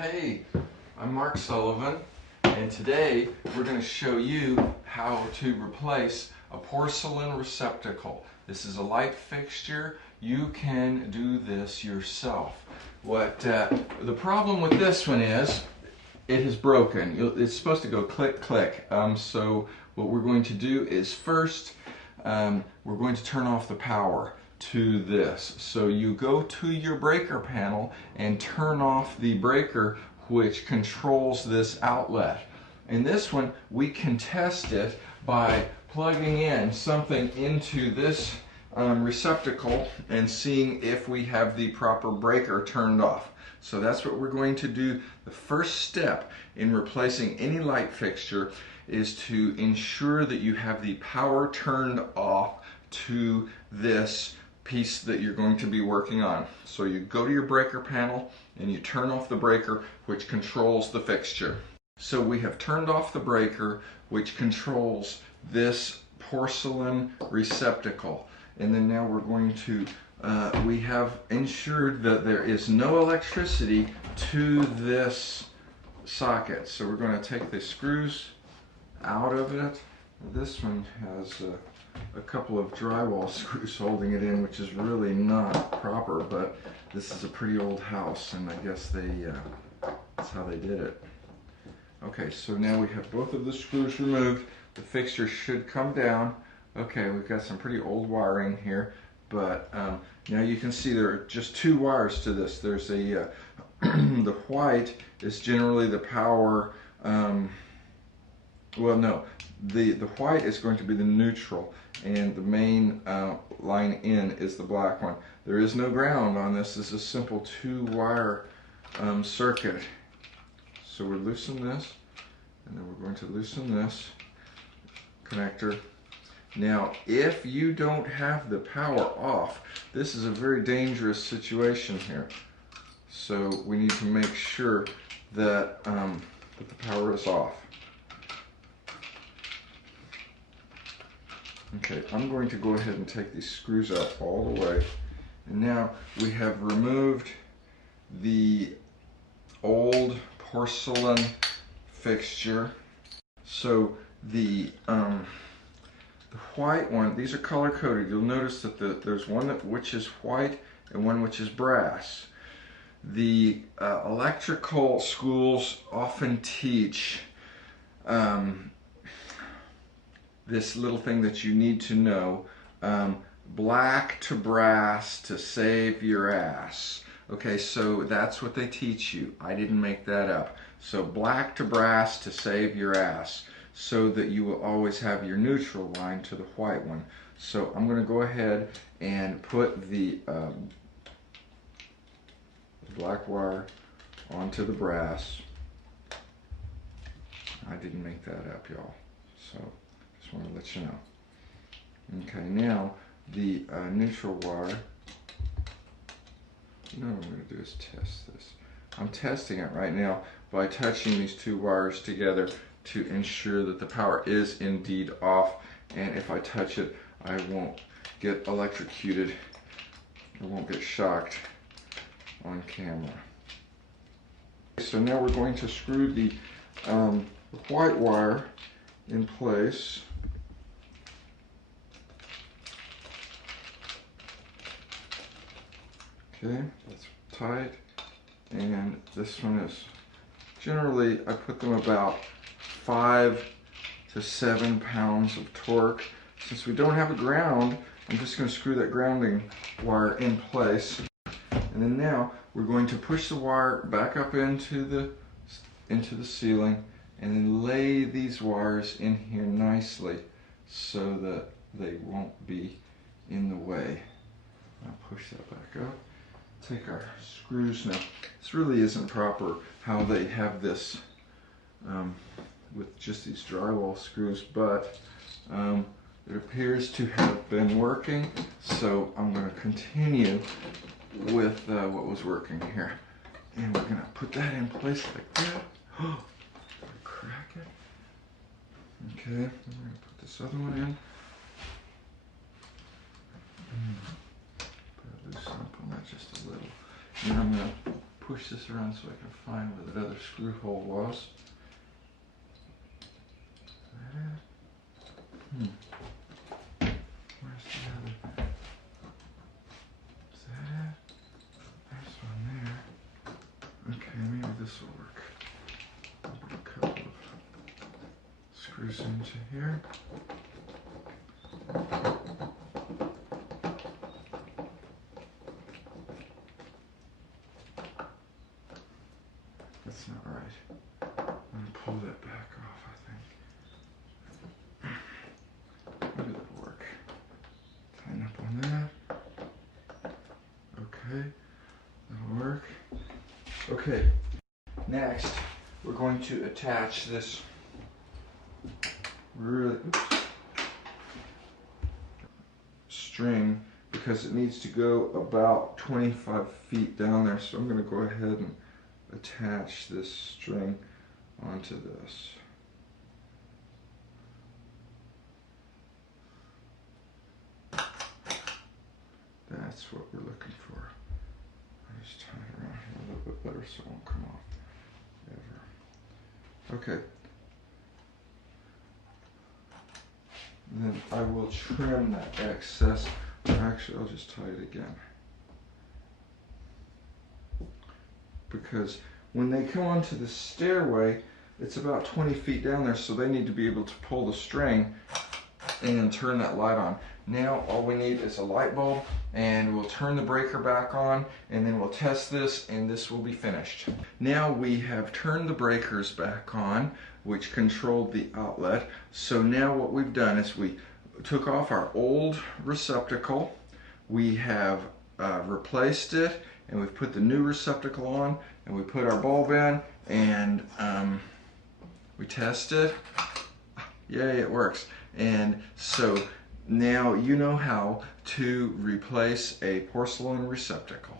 Hey, I'm Mark Sullivan, and today we're going to show you how to replace a porcelain receptacle. This is a light fixture. You can do this yourself. The problem with this one is it is broken. It's supposed to go click click. So what we're going to do is first we're going to turn off the power to this. So you go to your breaker panel and turn off the breaker which controls this outlet. In this one we can test it by plugging in something into this receptacle and seeing if we have the proper breaker turned off. So that's what we're going to do. The first step in replacing any light fixture is to ensure that you have the power turned off to this piece that you're going to be working on. So you go to your breaker panel and you turn off the breaker which controls the fixture. So we have turned off the breaker which controls this porcelain receptacle, and then now we're going to we have ensured that there is no electricity to this socket. So we're going to take the screws out of it. This one has a couple of drywall screws holding it in, which is really not proper, but this is a pretty old house and I guess that's how they did it. Okay, so now we have both of the screws removed. The fixture should come down. Okay, we've got some pretty old wiring here, but now you can see there are just two wires to this. There's a the white is generally the power, well no, the white is going to be the neutral, and the main line in is the black one. There is no ground on this. This is a simple two-wire circuit. So we loosen this, and then we're going to loosen this connector. Now, if you don't have the power off, this is a very dangerous situation here. So we need to make sure that, that the power is off. Okay, I'm going to go ahead and take these screws out all the way. And now we have removed the old porcelain fixture. So the white one, these are color coded. You'll notice that there's one which is white and one which is brass. The electrical schools often teach this little thing that you need to know, black to brass to save your ass. Okay, so that's what they teach you. I didn't make that up. So black to brass to save your ass, so that you will always have your neutral line to the white one. So I'm going to go ahead and put the black wire onto the brass. I didn't make that up, y'all. So just want to let you know. Okay, now the neutral wire. You know what I'm going to do is test this. I'm testing it right now by touching these two wires together to ensure that the power is indeed off, and if I touch it I won't get electrocuted, I won't get shocked on camera. So now we're going to screw the white wire in place. Okay, that's tight, and this one is, generally I put them about 5 to 7 pounds of torque. Since we don't have a ground, I'm just going to screw that grounding wire in place. And then now we're going to push the wire back up into the ceiling and then lay these wires in here nicely so that they won't be in the way. I'll push that back up. Take our screws now. This really isn't proper how they have this with just these drywall screws, but it appears to have been working, so I'm going to continue with what was working here. And we're going to put that in place like that. Oh, crack it. Okay, we're going to put this other one in. Loosen up on that just a little. And I'm going to push this around so I can find where that other screw hole was. Is that it? Where's the other? Is that it? There's one there. Okay, maybe this will work. I'll put a couple of screws into here. That's not right. I'm going to pull that back off, I think. Maybe that'll work. Tighten up on that. Okay, that'll work. Okay, next we're going to attach this string because it needs to go about 25 feet down there. So I'm going to go ahead and attach this string onto this. That's what we're looking for. I'll just tie it around here a little bit better so it won't come off ever. Okay. And then I will trim that excess. Actually, I'll just tie it again. Because when they come onto the stairway, it's about 20 feet down there, so they need to be able to pull the string and turn that light on. Now all we need is a light bulb, and we'll turn the breaker back on, and then we'll test this, and this will be finished. Now we have turned the breakers back on, which controlled the outlet. So now what we've done is we took off our old receptacle, we have replaced it, and we've put the new receptacle on, and we put our bulb in, and we test it. Yay, it works. And so now you know how to replace a porcelain receptacle.